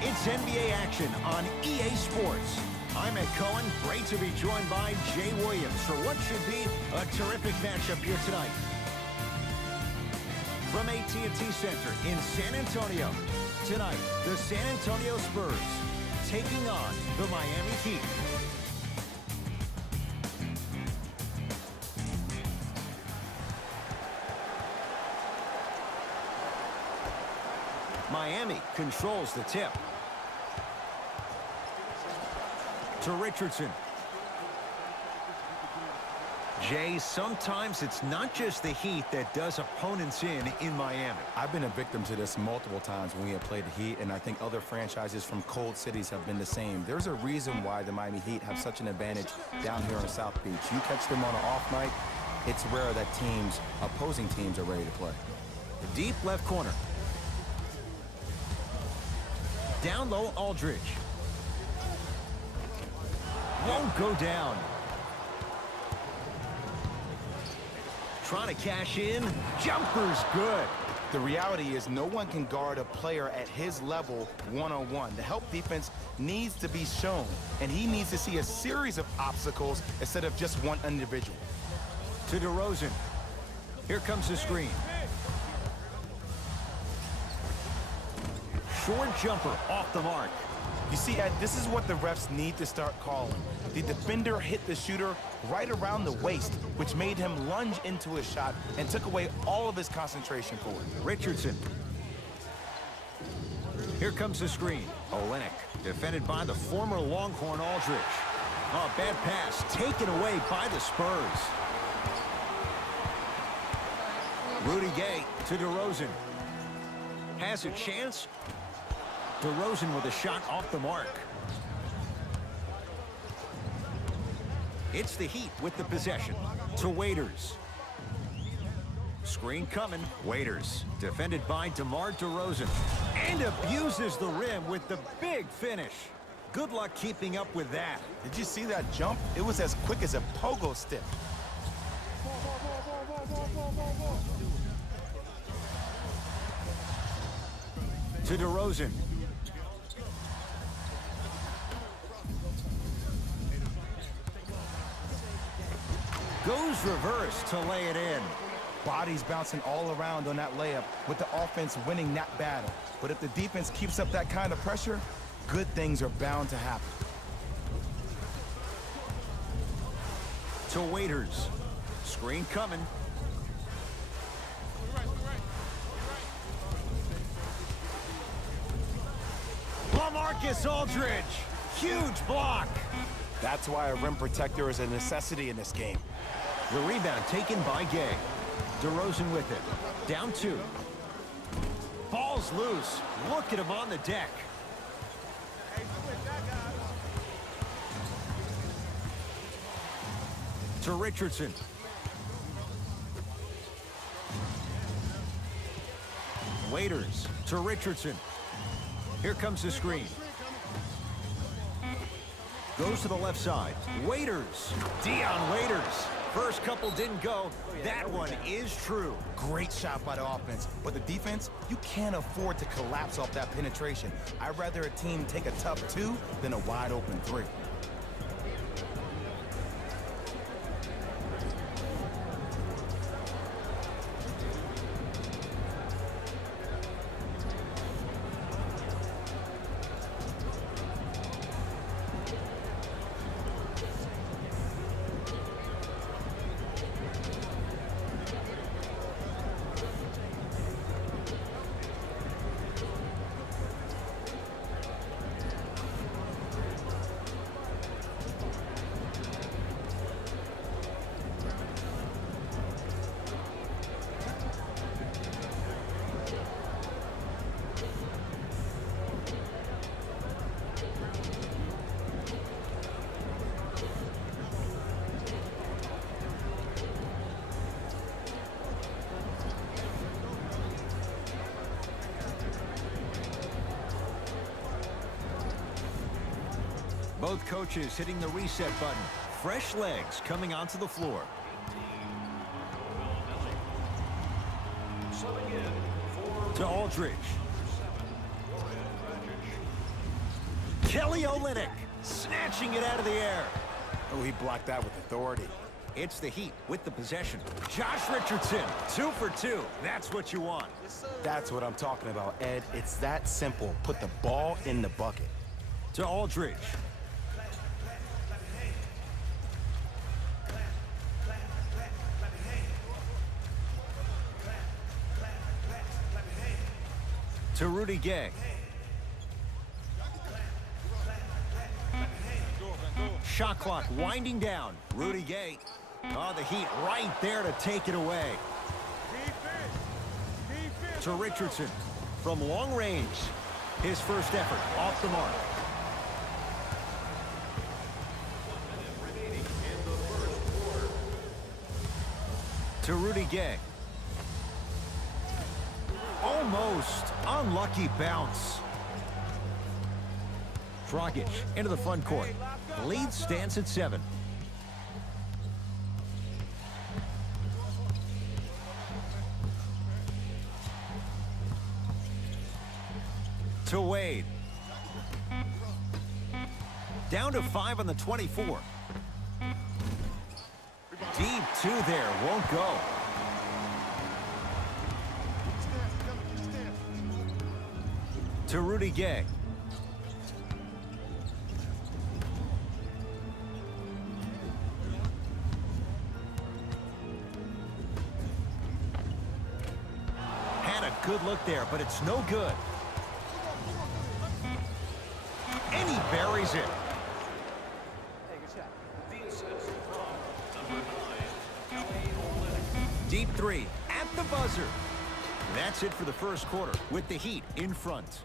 It's NBA action on EA Sports. I'm Ed Cohen. Great to be joined by Jay Williams for what should be a terrific matchup here tonight. From AT&T Center in San Antonio, tonight, the San Antonio Spurs taking on the Miami Heat. Miami controls the tip. To Richardson. Jay, sometimes it's not just the Heat that does opponents in Miami. I've been a victim to this multiple times when we have played the Heat, and I think other franchises from cold cities have been the same. There's a reason why the Miami Heat have such an advantage down here on South Beach. You catch them on an off night, it's rare that opposing teams are ready to play. Deep left corner. Down low, Aldridge. Won't go down. Trying to cash in. Jumper's good. The reality is no one can guard a player at his level one-on-one. The help defense needs to be shown, and he needs to see a series of obstacles instead of just one individual. To DeRozan. Here comes the screen. Short jumper off the mark. You see, Ed, this is what the refs need to start calling. The defender hit the shooter right around the waist, which made him lunge into his shot and took away all of his concentration for it. Richardson. Here comes the screen. Olenek, defended by the former Longhorn Aldridge. Oh, bad pass taken away by the Spurs. Rudy Gay to DeRozan. Has a chance. DeRozan with a shot off the mark. It's the Heat with the possession. To Waiters. Screen coming. Waiters, defended by DeMar DeRozan. And abuses the rim with the big finish. Good luck keeping up with that. Did you see that jump? It was as quick as a pogo stick. To DeRozan. Goes reverse to lay it in. Bodies bouncing all around on that layup with the offense winning that battle. But if the defense keeps up that kind of pressure, good things are bound to happen. To Waiters. Screen coming. LaMarcus Aldridge. Huge block. That's why a rim protector is a necessity in this game. The rebound taken by Gay. DeRozan with it. Down 2. Ball's loose. Look at him on the deck. To Richardson. Waiters to Richardson. Here comes the screen. Goes to the left side. Waiters. Dion Waiters. First couple didn't go. That one is true. Great shot by the offense. But the defense, you can't afford to collapse off that penetration. I'd rather a team take a tough 2 than a wide open 3. Both coaches hitting the reset button. Fresh legs coming onto the floor. To Aldridge. Kelly Olynyk snatching it out of the air. Oh, he blocked that with authority. It's the Heat with the possession. Josh Richardson, 2 for 2. That's what you want. That's what I'm talking about, Ed. It's that simple. Put the ball in the bucket. To Aldridge. To Rudy Gay. Shot clock winding down. Rudy Gay. Oh, the Heat right there to take it away. To Richardson from long range. His first effort off the mark. To Rudy Gay. Almost unlucky bounce. Dragic into the front court. Lead stands at 7. To Wade. Down to 5 on the 24. Deep 2 there, won't go. To Rudy Gay. Had a good look there, but it's no good. And he buries it. Deep 3 at the buzzer. That's it for the first quarter with the Heat in front.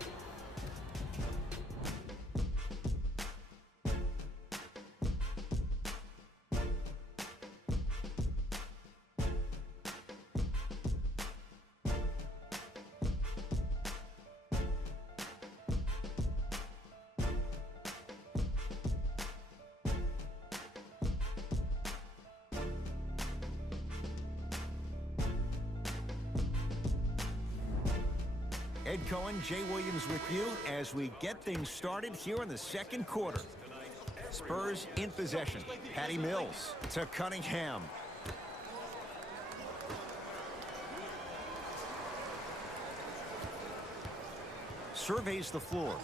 Ed Cohen, Jay Williams with you as we get things started here in the second quarter. Spurs in possession. Patty Mills to Cunningham. Surveys the floor.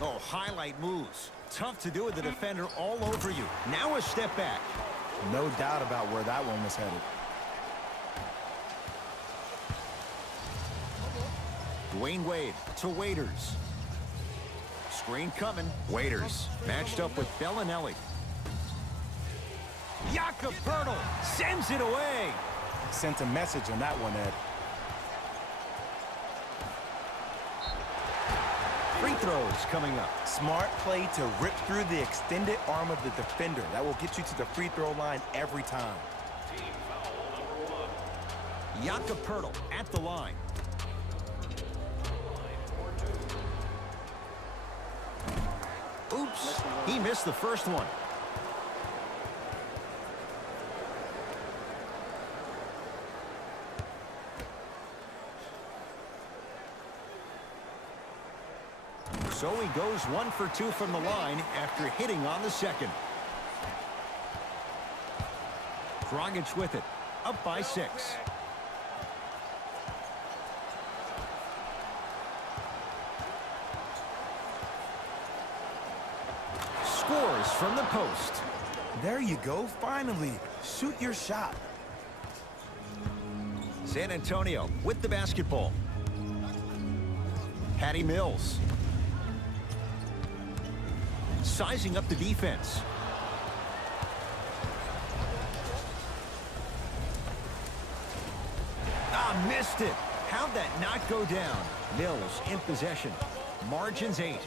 Oh, highlight moves. Tough to do with the defender all over you. Now a step back. No doubt about where that one was headed. Dwayne Wade to Waiters. Screen coming. Waiters matched up with Bellinelli. Jakob Poeltl sends it away. Sent a message on that one, Ed. Free throws coming up. Smart play to rip through the extended arm of the defender. That will get you to the free throw line every time. Jakob Poeltl at the line. Oops, he missed the first one. So he goes 1 for 2 from the line after hitting on the second. Dragic with it, up by 6. Scores from the post. There you go, finally. Shoot your shot. San Antonio with the basketball. Patty Mills. Sizing up the defense. Ah, missed it. How'd that not go down? Mills in possession. Margins 8.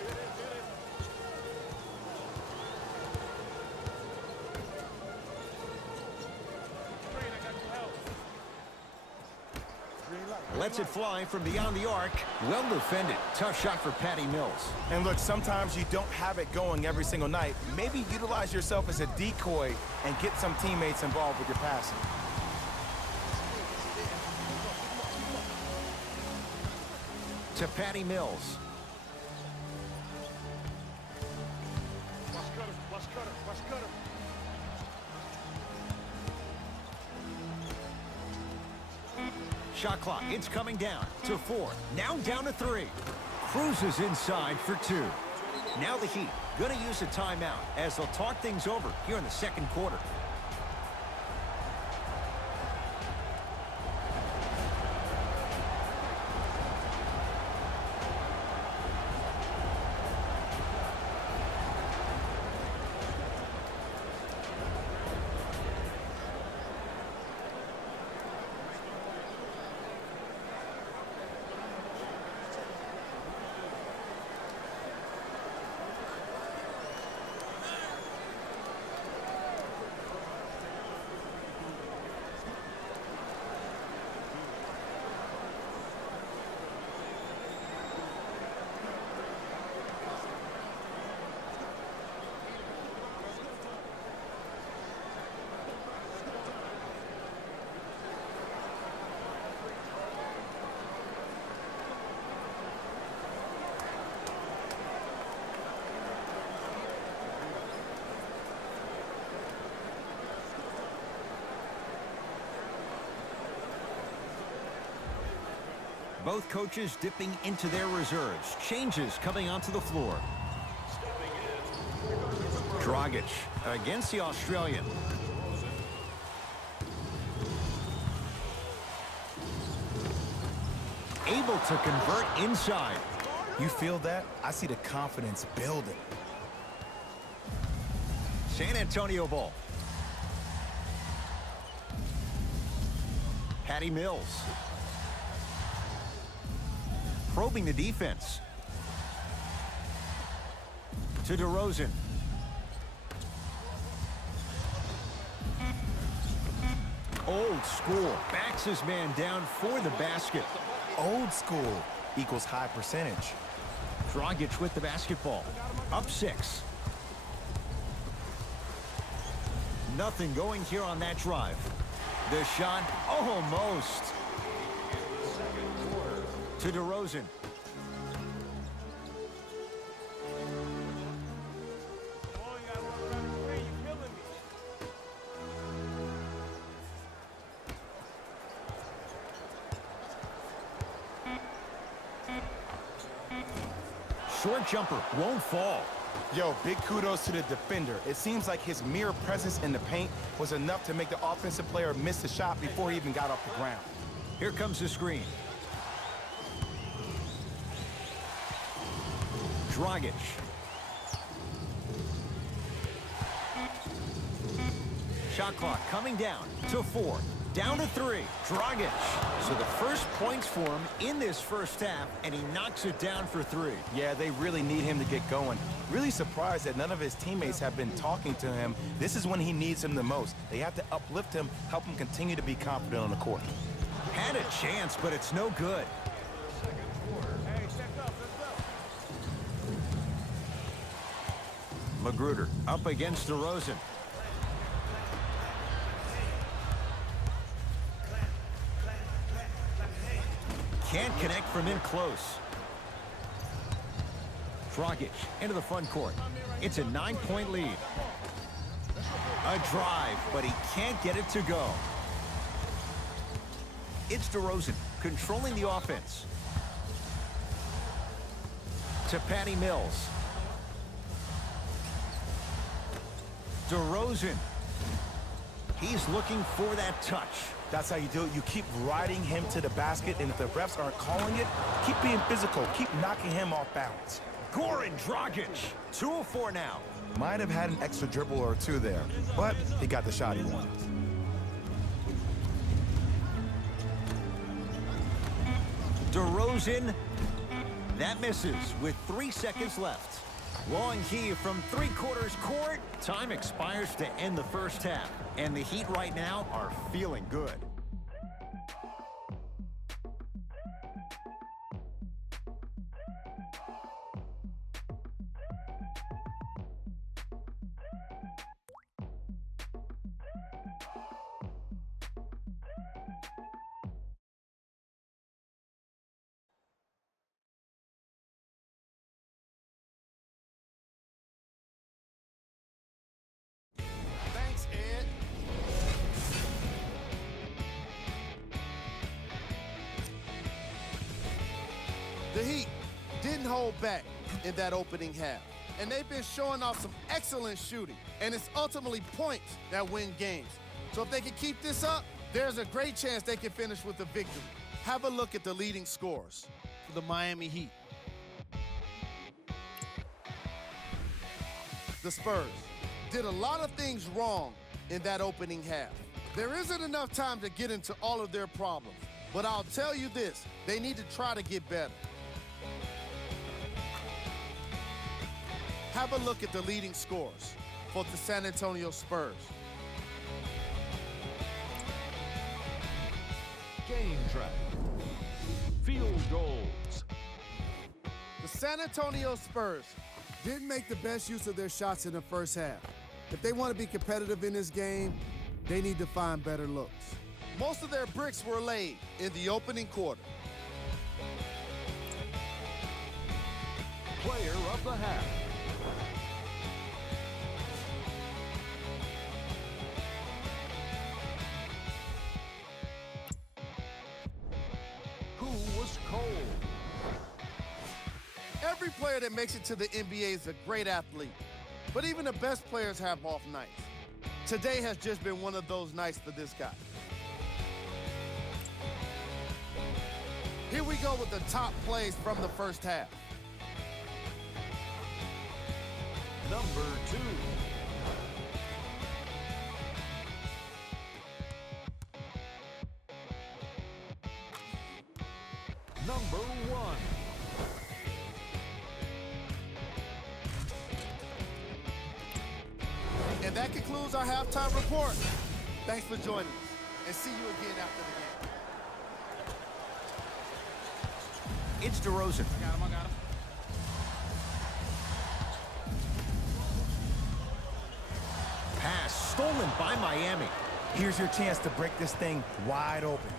Lets it fly from beyond the arc. Well defended. Tough shot for Patty Mills. And look, sometimes you don't have it going every single night. Maybe utilize yourself as a decoy and get some teammates involved with your passing. To Patty Mills. shot clock. It's coming down to 4. Now down to 3. Cruises inside for 2. Now the Heat going to use a timeout as they'll talk things over here in the second quarter. Both coaches dipping into their reserves. Changes coming onto the floor. Dragic against the Australian. Able to convert inside. You feel that? I see the confidence building. San Antonio ball. Patty Mills. Probing the defense. To DeRozan. Old school. Backs his man down for the basket. Old school equals high percentage. Dragic with the basketball. Up 6. Nothing going here on that drive. The shot almost. To DeRozan. Short jumper won't fall. Yo, big kudos to the defender. It seems like his mere presence in the paint was enough to make the offensive player miss the shot before he even got off the ground. Here comes the screen. Dragic. Shot clock coming down to 4. Down to 3. Dragic. So the first points for him in this first half, and he knocks it down for 3. Yeah, they really need him to get going. Really surprised that none of his teammates have been talking to him. This is when he needs him the most. They have to uplift him, help him continue to be confident on the court. Had a chance, but it's no good. Magruder up against DeRozan. Can't connect from in close. Dragic into the front court. It's a 9-point lead. A drive, but he can't get it to go. It's DeRozan controlling the offense. To Patty Mills. DeRozan. He's looking for that touch. That's how you do it. You keep riding him to the basket, and if the refs aren't calling it, keep being physical. Keep knocking him off balance. Goran Dragic. 2 of 4 now. Might have had an extra dribble or 2 there, but he got the shot he wanted. DeRozan. That misses with 3 seconds left. Long heave from 3/4 court. Time expires to end the first half. And the Heat right now are feeling good. The Heat didn't hold back in that opening half, and they've been showing off some excellent shooting, and it's ultimately points that win games. So if they can keep this up, there's a great chance they can finish with a victory. Have a look at the leading scorers for the Miami Heat. The Spurs did a lot of things wrong in that opening half. There isn't enough time to get into all of their problems, but I'll tell you this, they need to try to get better. Have a look at the leading scorers for the San Antonio Spurs. Game track. Field goals. The San Antonio Spurs didn't make the best use of their shots in the first half. If they want to be competitive in this game, they need to find better looks. Most of their bricks were laid in the opening quarter. Player of the half. Who was cold? Every player that makes it to the NBA is a great athlete, but even the best players have off nights. Today has just been one of those nights for this guy. Here we go with the top plays from the first half. Number 2. Number 1. And that concludes our halftime report. Thanks for joining us, and see you again after the game. It's DeRozan. I got him. Pass stolen by Miami. Here's your chance to break this thing wide open.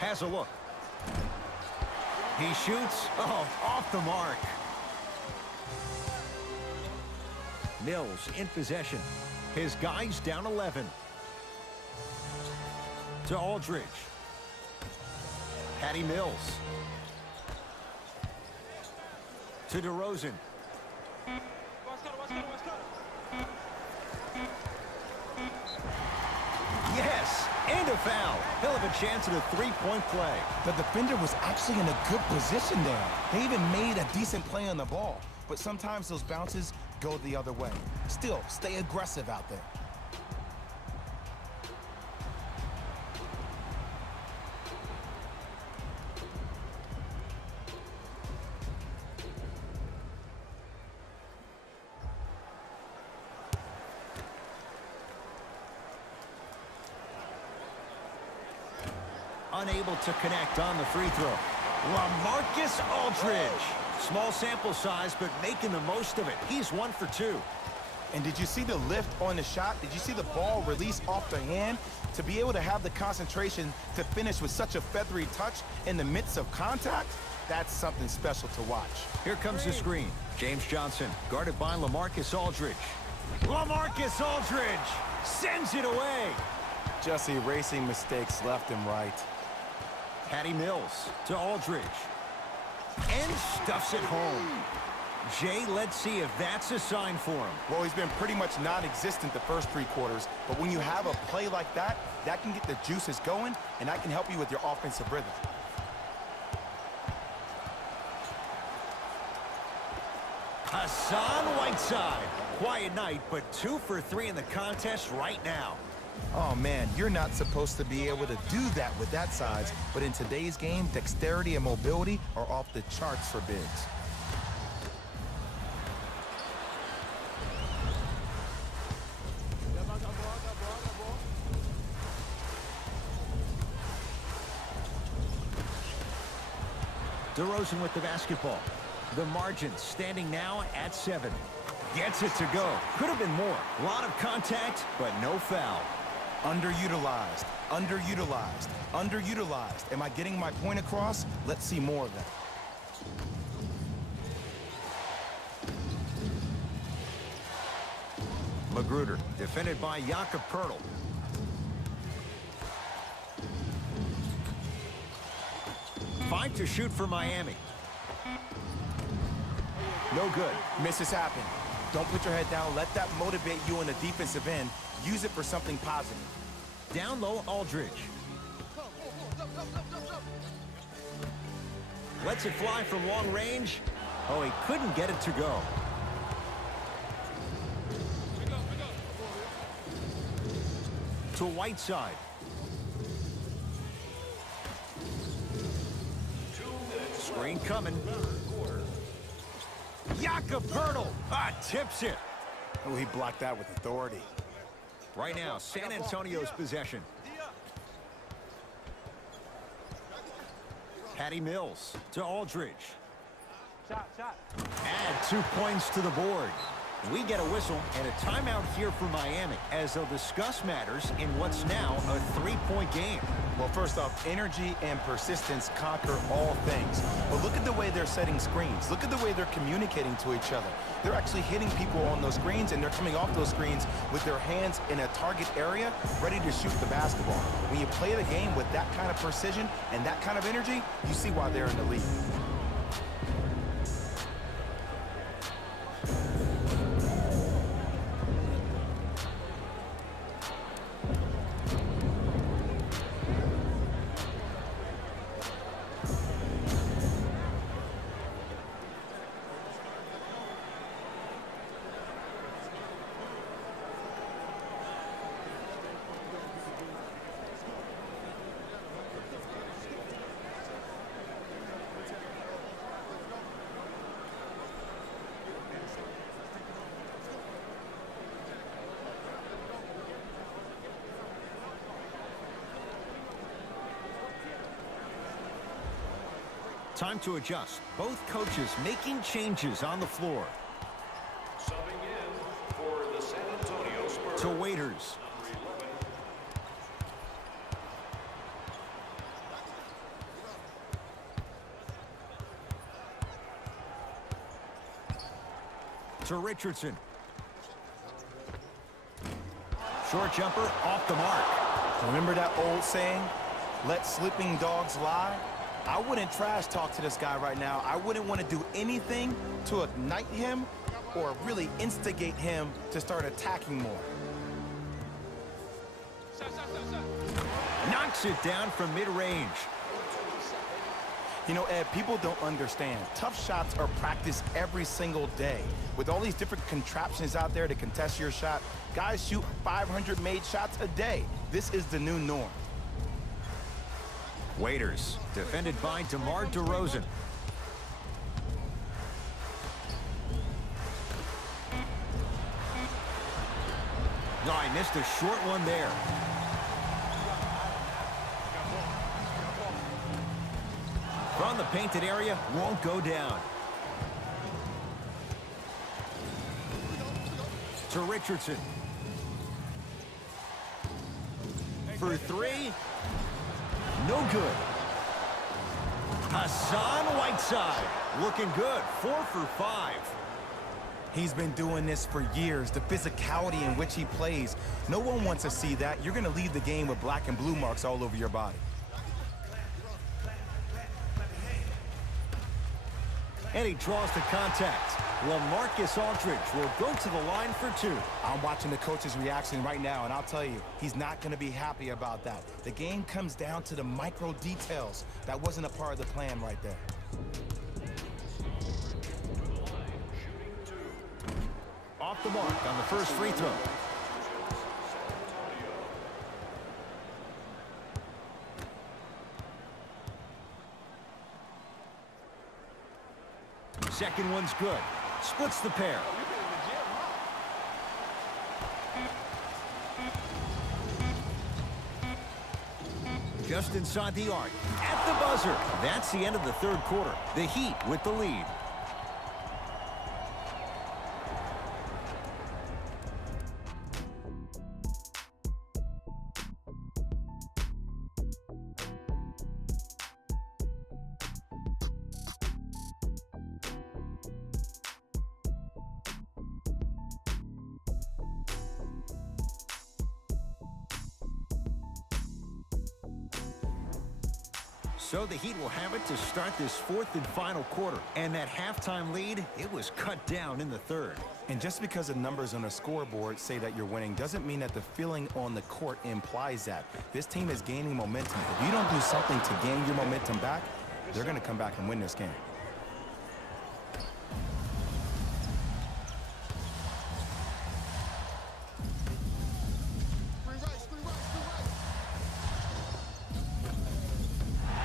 Has a look. He shoots. Oh, off the mark. Mills in possession. His guys down 11. To Aldridge. Patty Mills. To DeRozan. Yes, and a foul. He'll have a chance at a three-point play. The defender was actually in a good position there. They even made a decent play on the ball, but sometimes those bounces go the other way. Still, stay aggressive out there. Unable to connect on the free throw. LaMarcus Aldridge. Small sample size, but making the most of it. He's 1 for 2. And did you see the lift on the shot? Did you see the ball release off the hand? To be able to have the concentration to finish with such a feathery touch in the midst of contact, that's something special to watch. Here comes the screen. James Johnson, guarded by LaMarcus Aldridge. LaMarcus Aldridge sends it away. Just erasing mistakes left and right. Patty Mills to Aldridge. And stuffs it home. Jay, let's see if that's a sign for him. Well, he's been pretty much non-existent the first 3 quarters, but when you have a play like that, that can get the juices going, and that can help you with your offensive rhythm. Hassan Whiteside. Quiet night, but 2 for 3 in the contest right now. Oh, man, you're not supposed to be able to do that with that size, but in today's game, dexterity and mobility are off the charts for bigs. DeRozan with the basketball. The margin standing now at 7. Gets it to go. Could have been more. A lot of contact, but no foul. Underutilized, underutilized, underutilized. Am I getting my point across? Let's see more of that. Magruder, defended by Jakob Pertl. Five to shoot for Miami. No good. Misses happen. Don't put your head down. Let that motivate you on the defensive end. Use it for something positive. Down low, Aldridge. Lets it fly from long range. Oh, he couldn't get it to go. To Whiteside. Screen coming. Jakob Pertl tips it. Oh, he blocked that with authority. Right now, San Antonio's possession. Patty Mills to Aldridge. Add 2 points to the board. We get a whistle and a timeout here for Miami as they'll discuss matters in what's now a 3-point game. Well, first off, energy and persistence conquer all things. But look at the way they're setting screens. Look at the way they're communicating to each other. They're actually hitting people on those screens, and they're coming off those screens with their hands in a target area, ready to shoot the basketball. When you play the game with that kind of precision and that kind of energy, you see why they're in the league. Time to adjust. Both coaches making changes on the floor. Subbing in for the San Antonio Spurs. To Waiters. To Richardson. Short jumper off the mark. Remember that old saying, let sleeping dogs lie? I wouldn't trash talk to this guy right now. I wouldn't want to do anything to ignite him or really instigate him to start attacking more. Knocks it down from mid-range. You know, Ed, people don't understand. Tough shots are practiced every single day. With all these different contraptions out there to contest your shot, guys shoot 500 made shots a day. This is the new norm. Waiters, defended by DeMar DeRozan. Oh, I missed a short one there. From the painted area, won't go down. To Richardson. For three. No good. Hassan Whiteside looking good. 4 for 5. He's been doing this for years. The physicality in which he plays. No one wants to see that. You're going to leave the game with black and blue marks all over your body. And he draws the contact. LaMarcus Aldridge will go to the line for 2. I'm watching the coach's reaction right now, and I'll tell you, he's not going to be happy about that. The game comes down to the micro details. That wasn't a part of the plan right there. Off the mark on the first free throw. Second one's good. Splits the pair. Just inside the arc. At the buzzer. That's the end of the third quarter. The Heat with the lead. So the Heat will have it to start this fourth and final quarter. And that halftime lead, it was cut down in the third. And just because the numbers on the scoreboard say that you're winning doesn't mean that the feeling on the court implies that. This team is gaining momentum. If you don't do something to gain your momentum back, they're going to come back and win this game.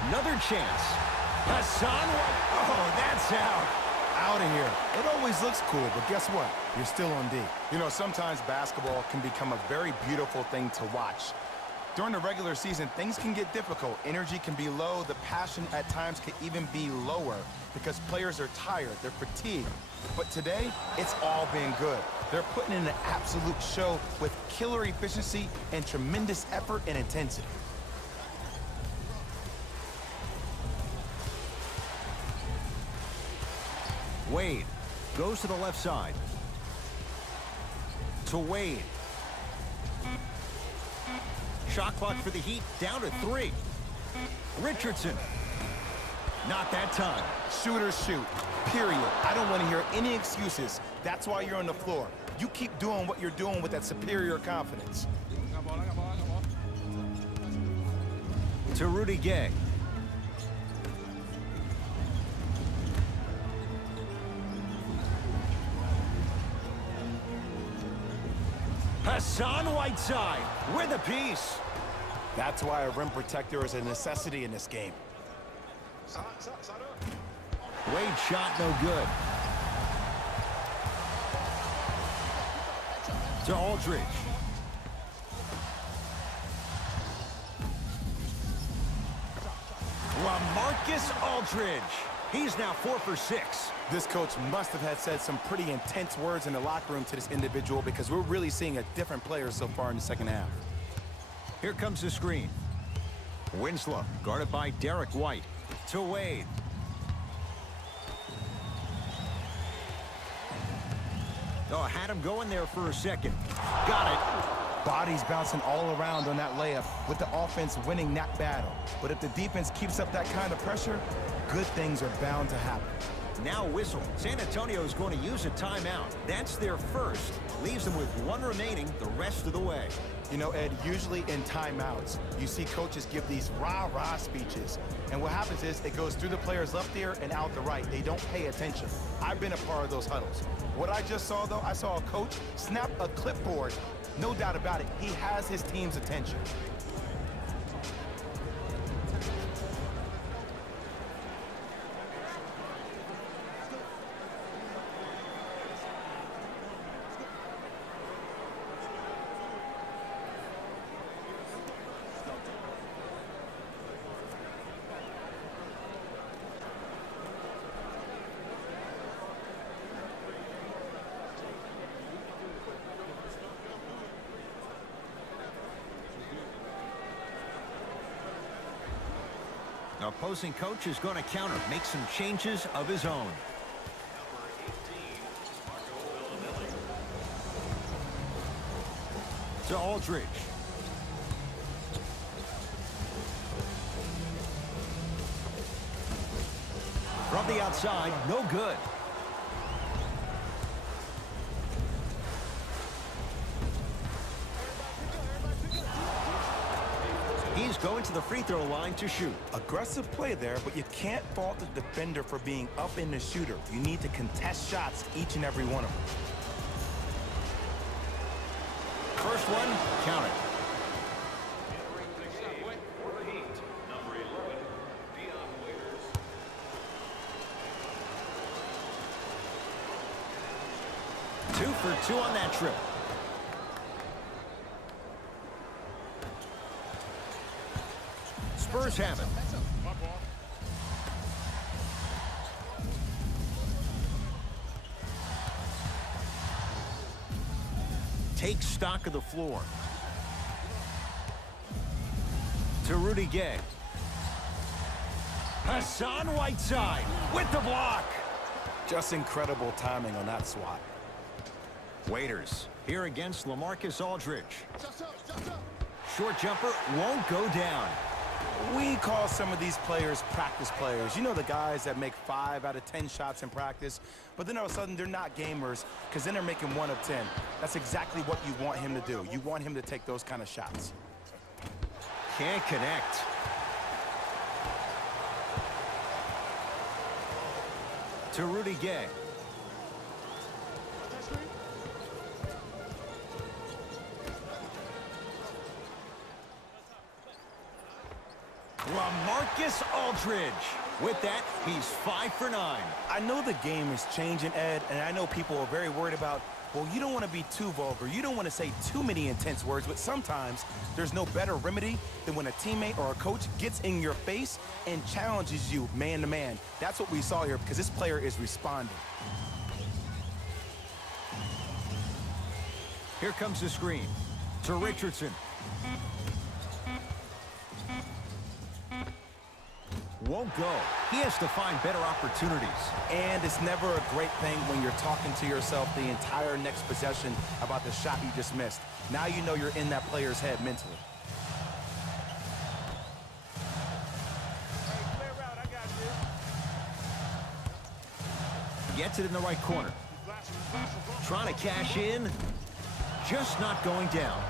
Another chance. Hassan. Oh, that's out. Out of here. It always looks cool, but guess what? You're still on D. You know, sometimes basketball can become a very beautiful thing to watch. During the regular season, things can get difficult. Energy can be low. The passion at times can even be lower because players are tired. They're fatigued. But today, it's all been good. They're putting in an absolute show with killer efficiency and tremendous effort and intensity. Wade goes to the left side. To Wade. Shot clock for the Heat down to 3. Richardson. Not that time. Shooters shoot, period. I don't want to hear any excuses. That's why you're on the floor. You keep doing what you're doing with that superior confidence. To Rudy Gay. Hassan Whiteside with a piece. That's why a rim protector is a necessity in this game. Wade shot no good. To Aldridge. LaMarcus Aldridge. He's now 4 for 6. This coach must have had said some pretty intense words in the locker room to this individual because we're really seeing a different player so far in the second half. Here comes the screen. Winslow guarded by Derek White. To Wade. Oh, had him going there for a second. Got it. Bodies bouncing all around on that layup with the offense winning that battle. But if the defense keeps up that kind of pressure, good things are bound to happen. Now whistle. San Antonio is going to use a timeout. That's their first. Leaves them with 1 remaining the rest of the way. You know, Ed, usually in timeouts, you see coaches give these rah-rah speeches. And what happens is it goes through the player's left ear and out the right. They don't pay attention. I've been a part of those huddles. What I just saw, though, I saw a coach snap a clipboard. No doubt about it, he has his team's attention. Opposing coach is going to counter, make some changes of his own. To Aldridge. From the outside, no good. He's going to the free throw line to shoot. Aggressive play there, but you can't fault the defender for being up in the shooter. You need to contest shots, each and every one of them. First one, count it. Entering the game for the Heat, number 11, Dion Waiters. Two for 2 on that trip. Spurs have it. Take stock of the floor. To Rudy Gay. Hassan Whiteside with the block. Just incredible timing on that swat. Waiters here against LaMarcus Aldridge. Short jumper won't go down. We call some of these players practice players. You know, the guys that make 5 out of 10 shots in practice, but then all of a sudden they're not gamers because then they're making 1 of 10. That's exactly what you want him to do. You want him to take those kind of shots. Can't connect. To Rudy Gay. LaMarcus Aldridge. With that, he's 5 for 9. I know the game is changing, Ed, and I know people are very worried about, well, you don't want to be too vulgar. You don't want to say too many intense words, but sometimes there's no better remedy than when a teammate or a coach gets in your face and challenges you man to man. That's what we saw here because this player is responding. Here comes the screen to Richardson. Won't go. He has to find better opportunities. And it's never a great thing when you're talking to yourself the entire next possession about the shot you just missed. Now you know you're in that player's head mentally. Hey, clear route, I got you. Gets it in the right corner. Trying to cash in. Just not going down.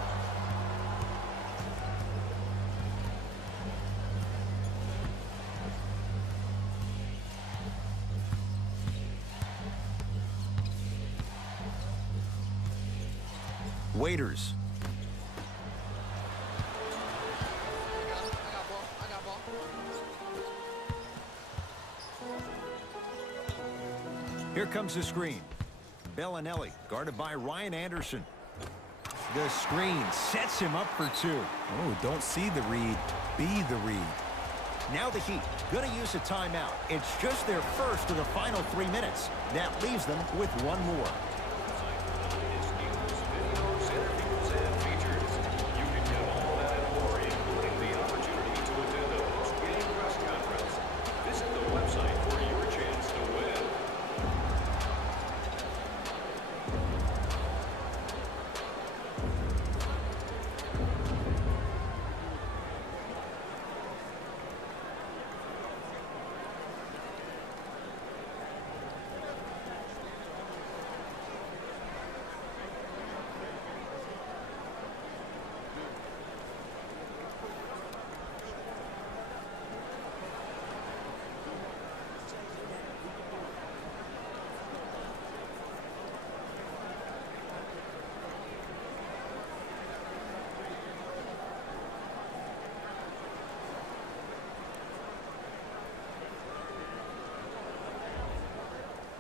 Waiters. I got ball. Here comes the screen. Bellinelli, guarded by Ryan Anderson. The screen sets him up for 2. Oh, don't see the read, be the read. Now the Heat going to use a timeout. It's just their first of the final 3 minutes. That leaves them with 1 more.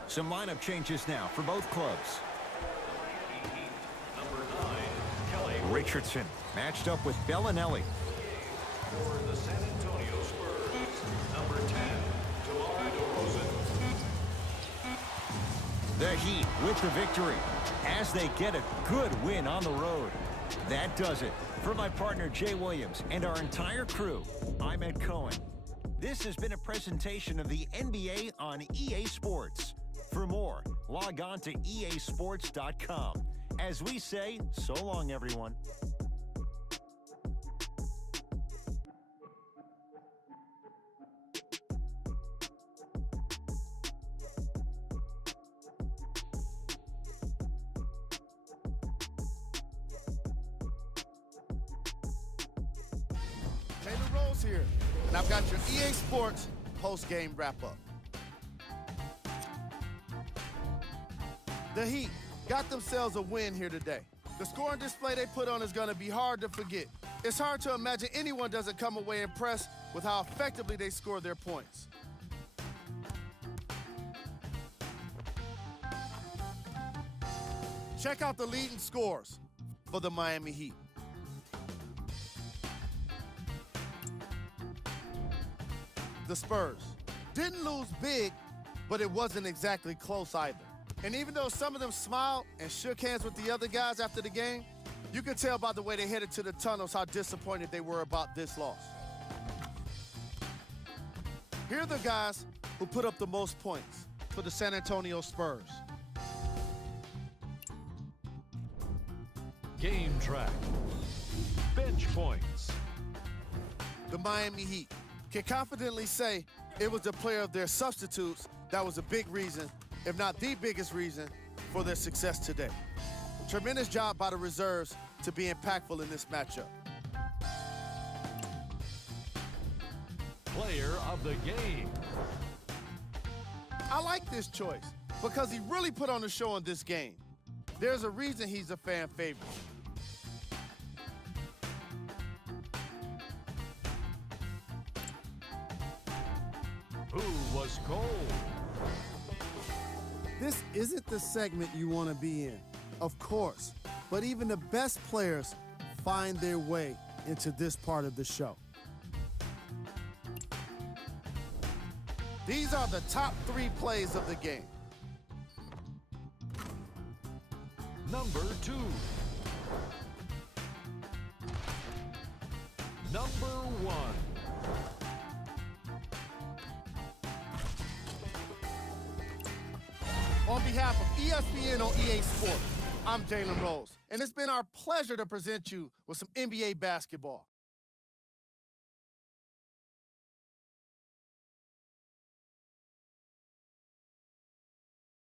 Some lineup changes now for both clubs. Number 9, Kelly Richardson matched up with Bellinelli. for the San Antonio Spurs. Number 10, DeMar DeRozan. The Heat with the victory as they get a good win on the road. That does it. For my partner Jay Williams and our entire crew, I'm Ed Cohen. This has been a presentation of the NBA on EA Sports. For more, log on to easports.com. As we say, so long, everyone. Taylor Rose here, and I've got your EA Sports post-game wrap-up. The Heat got themselves a win here today. The scoring display they put on is going to be hard to forget. It's hard to imagine anyone doesn't come away impressed with how effectively they score their points. Check out the leading scores for the Miami Heat. The Spurs didn't lose big, but it wasn't exactly close either. And even though some of them smiled and shook hands with the other guys after the game, you could tell by the way they headed to the tunnels how disappointed they were about this loss. Here are the guys who put up the most points for the San Antonio Spurs. Game track. Bench points. the Miami Heat can confidently say it was the player of their substitutes that was a big reason, if not the biggest reason, for their success today. Tremendous job by the reserves to be impactful in this matchup. Player of the game. I like this choice because he really put on a show in this game. There's a reason he's a fan favorite. Who was cold? This isn't the segment you want to be in, of course, but even the best players find their way into this part of the show. These are the top 3 plays of the game. Number 2. Number 1. On behalf of ESPN on EA Sports, I'm Jalen Rose, and it's been our pleasure to present you with some NBA basketball.